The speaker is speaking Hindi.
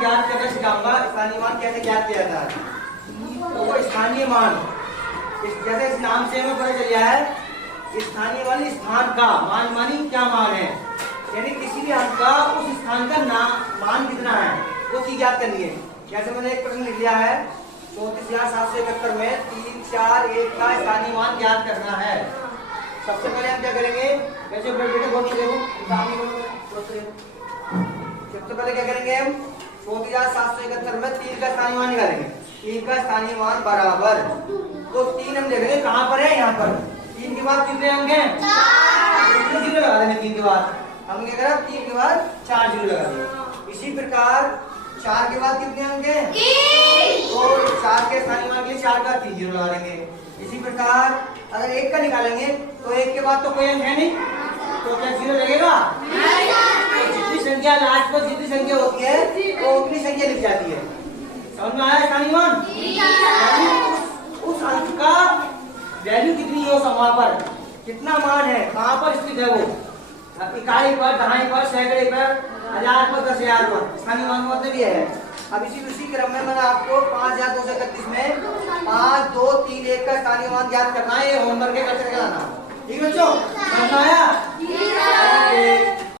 ज्ञात करना सिखाऊंगा। स्थानीय मान कैसे ज्ञात किया जाता है। तो वो स्थानीय मान, जैसे इस नाम से हमें पता चल गया है, स्थानीय मान स्थान का मान मानी क्या मान है, यानी किसी भी अंक का उस स्थान का मान कितना है वो चीज ज्ञात करनी है। जैसे मैंने एक प्रश्न लिख लिया है 34,771 में 3, 4, 1 का स्थानीय मान ज्ञात करना है। सबसे पहले हम क्या करेंगे, वैसे बेटे बहुत सबसे पहले क्या करेंगे हम 34,771 में 3 का स्थानीय मान निकालेंगे। 3 का स्थानीय मान बराबर, तो 3 हम देखेंगे कहाँ पर है, यहाँ पर। 3 के बाद कितने अंक हैं, 4 जीरो लगा देंगे। 3 के बाद हम क्या करें, 3 के बाद 4 जीरो लगा देंगे। इसी प्रकार 4 के बाद कितने अंक हैं, 3, तो 4 के स्थानीय मान के लिए 4 का 3 जीरो लगा देंगे। इसी प्रकार अगर 1 का निकालेंगे तो 1 के बाद तो कोई अंक है नहीं, तो क्या जीरो लगेगा, तो जितनी संख्या लास्ट पर जितनी संख्या होती है तो उतनी संख्या लिख जाती है। समझ में आया स्थानीय मान। उस अंक का वैल्यू कितनी है, वहां पर कितना मान है, कहाँ पर स्थित है वो, इकाई पर, दहाई पर, सैकड़े पर, 1000 पर, 10,000 पर, स्थानीय मान मतलब ये है। अब इसी क्रम में मैंने आपको 5,231 में 5, 2, 3, 1 का स्थानीय मान ज्ञात करना है। ये होमवर्क के करके लाना। ठीक है बच्चों, समझ में आया।